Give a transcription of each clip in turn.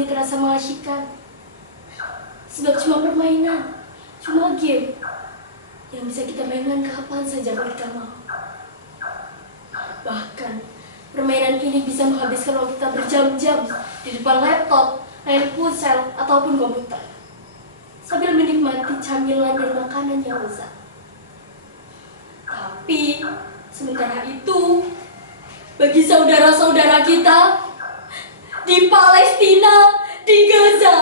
ini terasa mengasyikkan. Sebab cuma permainan, cuma game yang bisa kita mainkan kapan saja kalau kita mau. Bahkan, permainan ini bisa menghabiskan waktu kita berjam-jam di depan laptop, layar ponsel, ataupun komputer, sambil menikmati camilan dan makanan yang lezat. Tapi, sementara itu, bagi saudara-saudara kita di Palestina, di Gaza,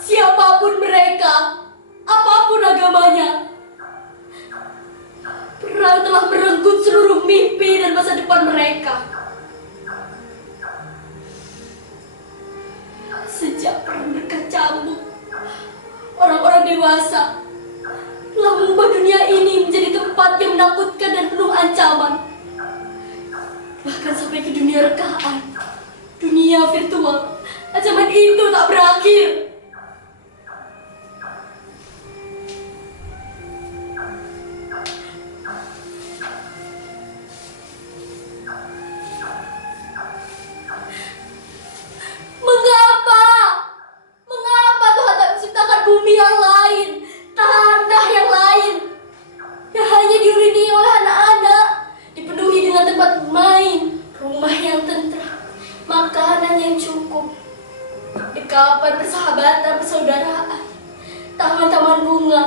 siapapun mereka, apapun agamanya, perang telah merenggut seluruh mimpi dan masa depan mereka. Sejak perang berkecamuk, orang-orang dewasa telah mengubah dunia ini menjadi tempat yang menakutkan dan penuh ancaman. Bahkan sampai ke dunia rekaan, dunia virtual, ancaman itu tak berakhir. Mengapa Tuhan tak menciptakan bumi yang lain, tanah yang lain, yang hanya dihuni oleh anak-anak, dipenuhi dengan tempat bermain, rumah yang tentram, makanan yang cukup, dekapan persahabatan, persaudaraan, taman-taman bunga,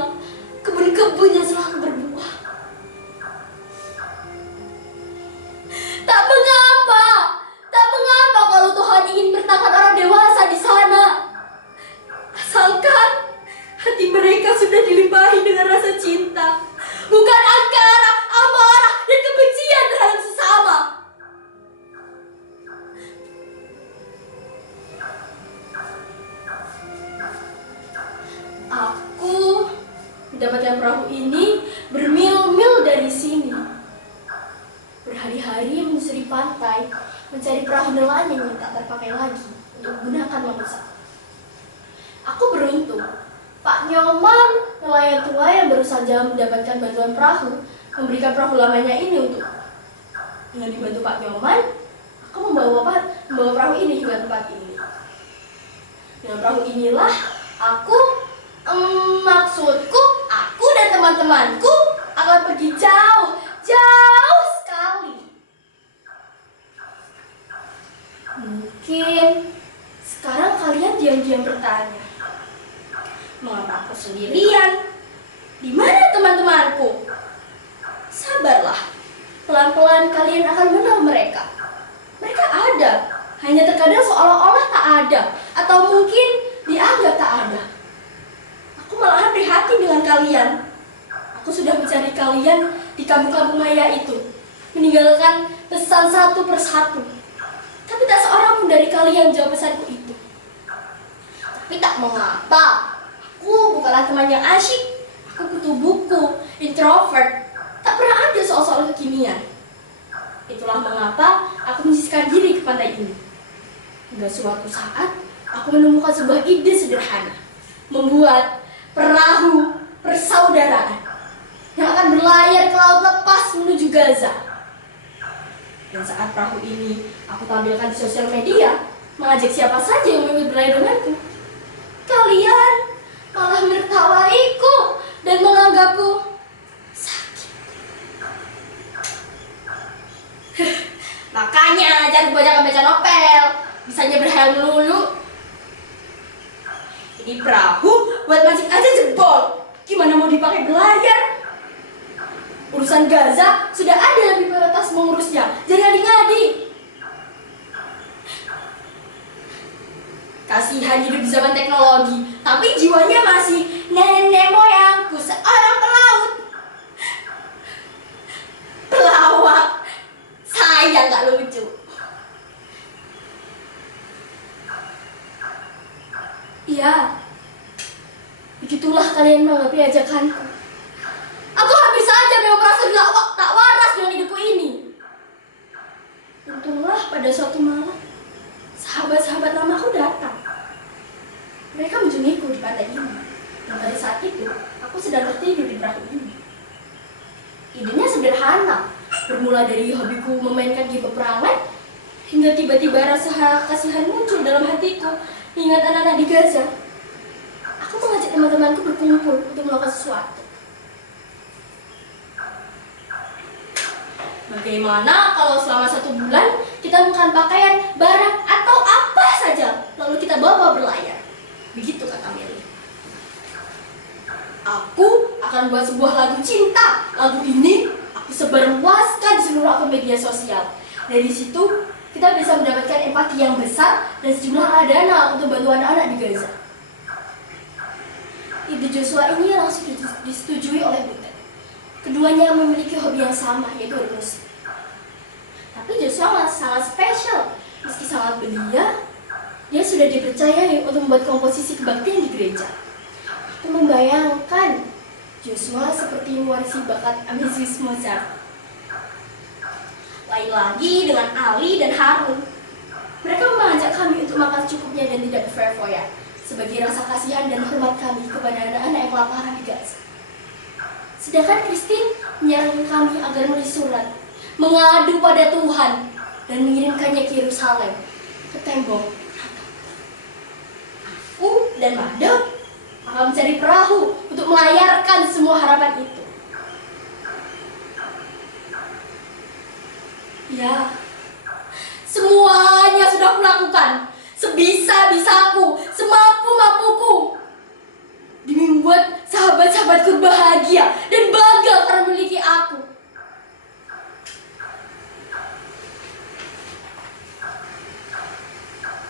kebun-kebun yang selalu berbuah. Tak mengapa kalau Tuhan ingin bertahan orang dewasa di sana. Asalkan hati mereka sudah dilimpahi dengan rasa cinta, bukan angkara, amarah, dan kebencian terhadap sesama. Aku mendapatkan perahu ini bermil-mil dari sini. Berhari-hari menyusuri pantai, mencari perahu nelayan yang tak terpakai lagi untuk menggunakan mangsa. Aku beruntung, Pak Nyoman, nelayan tua yang baru saja mendapatkan bantuan perahu, memberikan perahu lamanya ini untuk. Dengan dibantu Pak Nyoman, aku membawa perahu ini hingga tempat ini. Dengan perahu inilah maksudku, aku dan teman-temanku akan pergi jauh sekali. Mungkin sekarang kalian diam-diam bertanya, mengapa aku sendirian? Di mana teman-temanku? Sabarlah, pelan-pelan kalian akan mengenal mereka. Mereka ada, hanya terkadang seolah-olah tak ada, atau mungkin dianggap tak ada. Aku malahan prihatin dengan kalian. Aku sudah mencari kalian di kampung-kampung maya itu, meninggalkan pesan satu persatu. Tapi tak seorang pun dari kalian jawab pesanku itu. Tapi tak mengapa, aku bukanlah teman yang asyik. Aku kutu buku, introvert, tak pernah ada soal-soal kekinian. Itulah mengapa aku menyisihkan diri ke pantai ini. Hingga suatu saat, aku menemukan sebuah ide sederhana, membuat perahu persaudaraan yang akan berlayar ke laut lepas menuju Gaza. Dan saat perahu ini aku tampilkan di sosial media, mengajak siapa saja yang ingin berlayar denganku, kalian malah menertawaiku dan menganggapku sakit. Makanya jangan kebanyakan baca novel, bisanya berhayal melulu. Ini perahu buat mancing aja jebol, gimana mau dipakai berlayar? Urusan Gaza sudah ada yang lebih prioritas mengurusnya, jangan ngadi-ngadi. Kasihan hidup di zaman teknologi, tapi jiwanya masih nenek moyangku seorang pelaut. Pelawak, saya nggak lucu. Iya, begitulah kalian menanggapi ajakanku. Aku hampir saja memang merasa tak waras dengan hidupku ini. Untunglah pada suatu malam, sahabat-sahabat lamaku datang. Mereka menjungiku di pantai ini. Dan pada saat itu, aku sedang tertidur di perahu ini. Idenya sederhana, bermula dari hobiku memainkan game peperangan, Hingga tiba-tiba rasa kasihan muncul dalam hatiku mengingat anak-anak di Gaza. Aku mengajak teman-temanku berkumpul untuk melakukan sesuatu. Bagaimana kalau selama 1 bulan kita bukan pakaian, barang, atau apa saja, lalu kita bawa berlayar? Begitu kata Meli. Aku akan buat sebuah lagu cinta. Lagu ini aku sebarluaskan di seluruh akun media sosial. Dari situ kita bisa mendapatkan empati yang besar dan sejumlah dana untuk bantu anak-anak di Gaza. Ide Joshua ini langsung disetujui oleh Butet. Keduanya memiliki hobi yang sama, yaitu bermusik. Tapi Joshua sangat spesial. Meski sangat belia, dia sudah dipercayai untuk membuat komposisi kebaktian di gereja. Aku membayangkan Joshua seperti mewarisi bakat Amadeus Mozart. Lain lagi dengan Ali dan Harun. Mereka mengajak kami untuk makan cukupnya dan tidak berfoya-foya, sebagai rasa kasihan dan hormat kami kepada anak-anak yang kelaparan di Gaza. Sedangkan Christine menyarankan kami agar menulis surat, mengadu pada Tuhan, dan mengirimkannya ke Yerusalem, ke tembok. Aku dan Mada akan mencari perahu untuk melayarkan semua harapan itu. Ya, semuanya sudah kulakukan, sebisa-bisaku, semampu-mampuku, demi membuat sahabat-sahabatku bahagia dan bangga karena memiliki aku.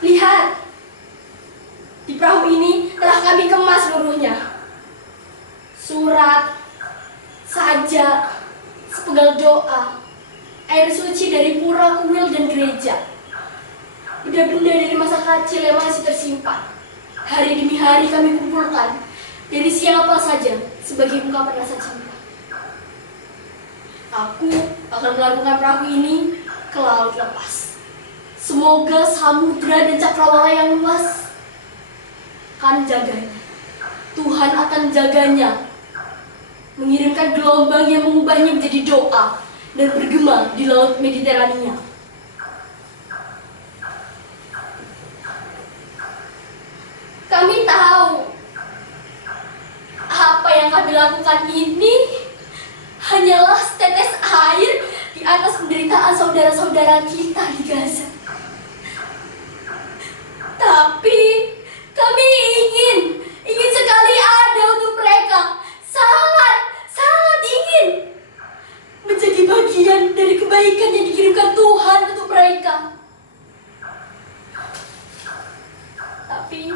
Lihat, di perahu ini telah kami kemas seluruhnya. Surat, sajak, sepenggal doa, air suci dari pura, kuil, dan gereja. Benda-benda dari masa kecil yang masih tersimpan. Hari demi hari kami kumpulkan dari siapa saja sebagai ungkapan rasa cinta. Aku akan melakukan perahu ini ke laut lepas. Semoga samudra dan cakrawala yang luas akan jaganya. Tuhan akan jaganya, mengirimkan gelombang yang mengubahnya menjadi doa dan bergema di laut Mediterania. Kami tahu apa yang kami lakukan ini hanyalah setetes air di atas penderitaan saudara-saudara kita di Gaza. Tapi kami ingin sekali ada untuk mereka. Sangat ingin menjadi bagian dari kebaikan yang dikirimkan Tuhan untuk mereka. Tapi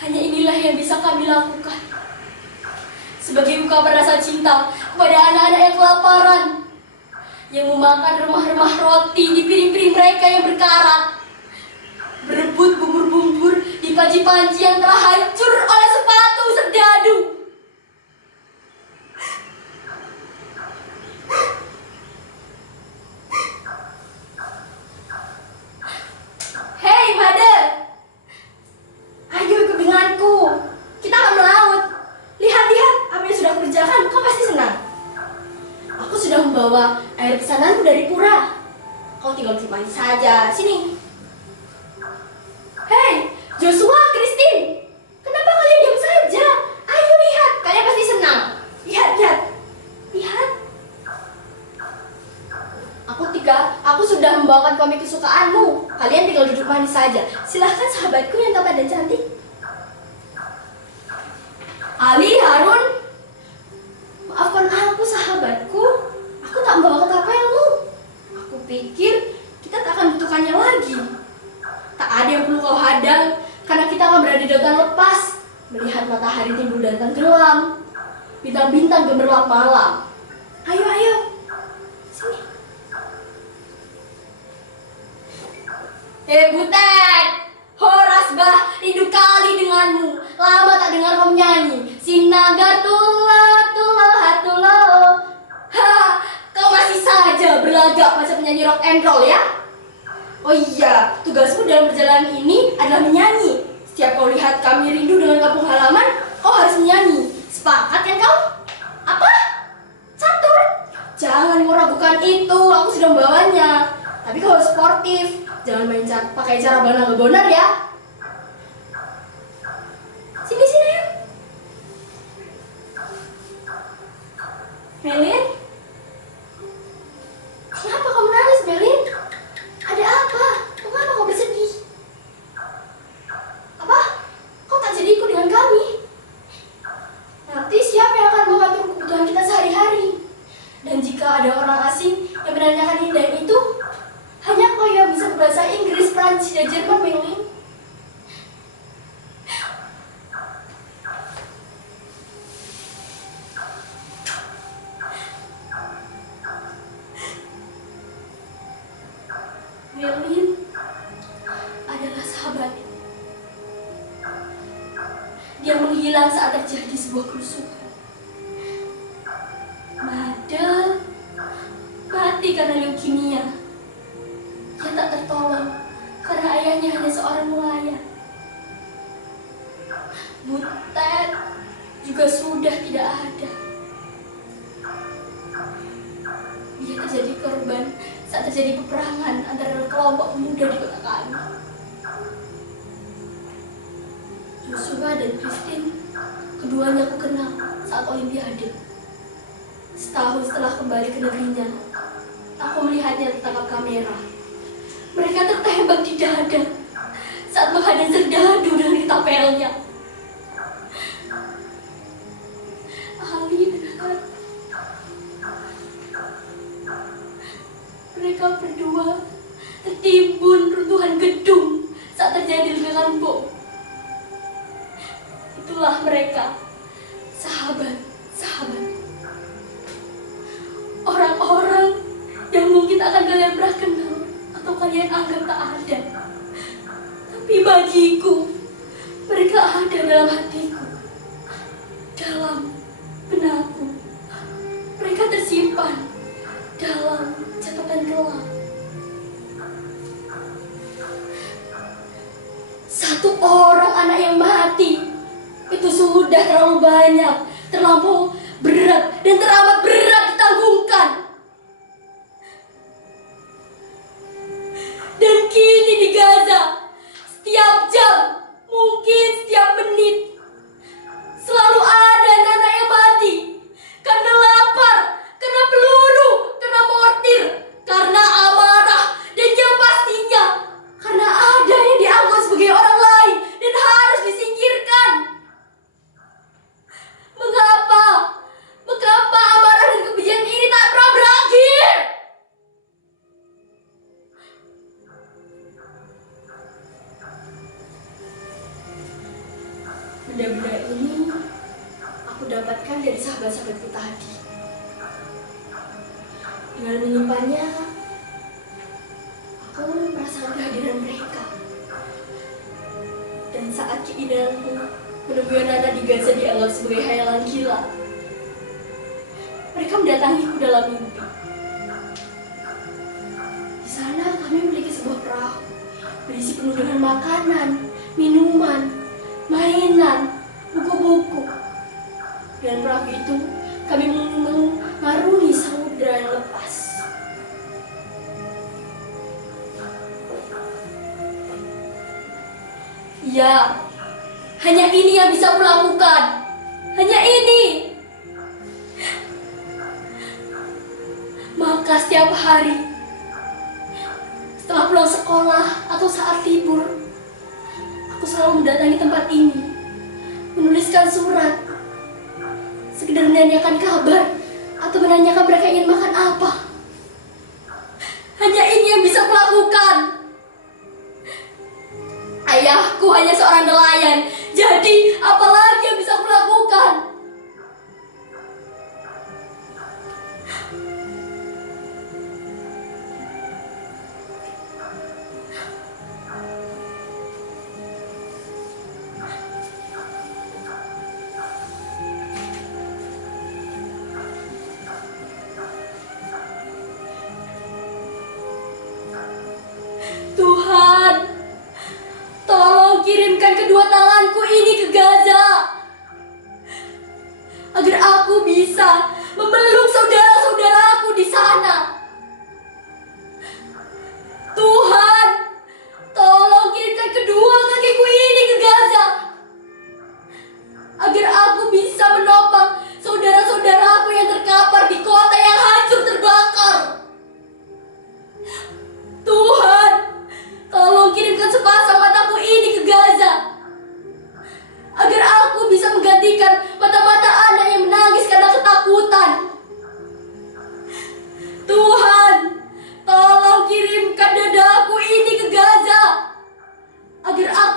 hanya inilah yang bisa kami lakukan sebagai ungkapan rasa cinta kepada anak-anak yang kelaparan, yang memakan remah-remah roti di piring-piring mereka yang berkarat, berebut bumbur-bumbur di panci-panci yang telah hancur oleh sepatu serdadu. Hei Mada, ayo ikut denganku. Kita akan melaut. Lihat apa yang sudah kerjakan. Kau pasti senang. Aku sudah membawa air pesananmu dari pura. Kau tinggal terima saja. Sini. Hei, Joshua, Christine, kenapa kalian diam saja? Ayo lihat, kalian pasti senang. Lihat. Aku sudah membawakan komik kesukaanmu. Kalian tinggal duduk manis saja. Silahkan sahabatku yang tampan dan cantik. Ali, Harun, maafkan aku sahabatku. Aku tak membawa ketapelmu. Aku pikir kita tak akan butuhkannya lagi. Tak ada yang perlu kau hadang, karena kita akan berada di lautan lepas, melihat matahari timbul dan tenggelam, bintang-bintang gemerlap malam. Ayo, sini. Butet, Horas bah, rindu kali denganmu. Lama tak dengar kau menyanyi. Sinagatullah, hatullah. Kau masih saja berlagak macam penyanyi rock and roll ya? Oh iya, tugasmu dalam perjalanan ini adalah menyanyi. Setiap kau lihat kami rindu dengan kampung halaman, kau harus menyanyi. Sepakat kan kau? Apa? Catur? Jangan meragukan itu, aku sudah membawanya. Tapi kau harus sportif. Jangan pakai cara bonar ya. Sini yuk. Melin? Kenapa kamu nangis, Melin? Ada apa? Mengapa kau bersedih? Apa? Kau tak jadi ikut dengan kami? Nanti siapa yang akan mengatur kebutuhan kita sehari-hari? Dan jika ada orang asing yang menanyakan ini dan itu, hanya kau yang bisa berbahasa Inggris, Prancis, dan Jerman, Melin. Melin adalah sahabat. Dia menghilang saat terjadi sebuah kerusuhan. Made mati karena leukemia. Dia tak tertolong karena ayahnya hanya seorang nelayan. Butet juga sudah tidak ada. Dia terjadi korban saat terjadi peperangan antara kelompok pemuda di kota kami. Joshua dan Christine, keduanya aku kenal saat Olimpiade. Setahun setelah kembali ke negerinya, aku melihatnya tertangkap kamera. Mereka tertembak di dada saat menghadang serdadu dengan ditapelnya. Ali dan Hat, mereka berdua tertimbun runtuhan gedung saat terjadi ledakan bom. Itulah mereka, sahabat-sahabat. Orang-orang yang mungkin akan kalian pernah kenal atau kalian anggap tak ada. Tapi bagiku, mereka ada dalam hatiku, dalam benakku. Mereka tersimpan dalam catatan gelap. Satu orang anak yang mati itu sudah terlalu banyak, terlampau berat, dan teramat berat ditanggungan. Dan kini di Gaza, setiap jam, mungkin setiap menit, selalu ada anak yang mati karena lapar, karena peluru, karena mortir, karena amarah, dan yang pastinya karena ada yang dianggap sebagai orang lain dan harus disingkirkan. Mengapa amarah dan kebencian ini tak pernah berakhir? Benda-benda ini aku dapatkan dari sahabat-sahabatku tadi. Dengan menyimpannya, aku merasakan kehadiran mereka. Dan saat keinginanku menemui anak di Gaza dianggap sebagai khayalan gila, mereka mendatangiku dalam mimpi. Di sana kami memiliki sebuah perahu berisi penuh dengan makanan, minuman, mainan, buku-buku. Dan perahu itu kami mengarungi samudera yang lepas. Ya, hanya ini yang bisa aku lakukan. Hanya ini. Maka setiap hari, setelah pulang sekolah atau saat libur, aku selalu mendatangi tempat ini, menuliskan surat, sekedar menanyakan kabar, atau menanyakan mereka ingin makan apa. Hanya ini yang bisa aku lakukan. Ayahku hanya seorang nelayan, jadi apalagi yang bisa aku lakukan? Tuhan, tolong kirimkan kedua tanganku ini ke Gaza, agar aku bisa memeluk saudara-saudaraku di sana. Tuhan,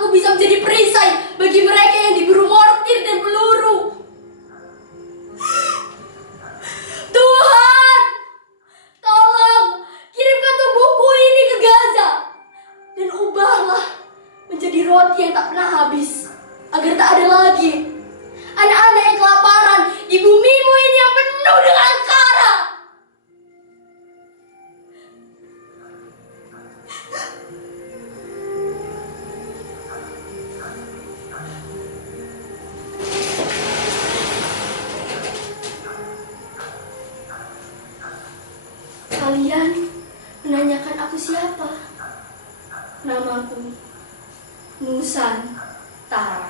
aku bisa menjadi perisai bagi mereka yang diburu mortir dan peluru. Tuhan, tolong kirimkan tubuhku ini ke Gaza dan ubahlah menjadi roti yang tak pernah habis, agar tak ada lagi anak-anak yang kelaparan di bumimu ini yang penuh dengan angkara. Kalian menanyakan aku siapa? Namaku Nusantara.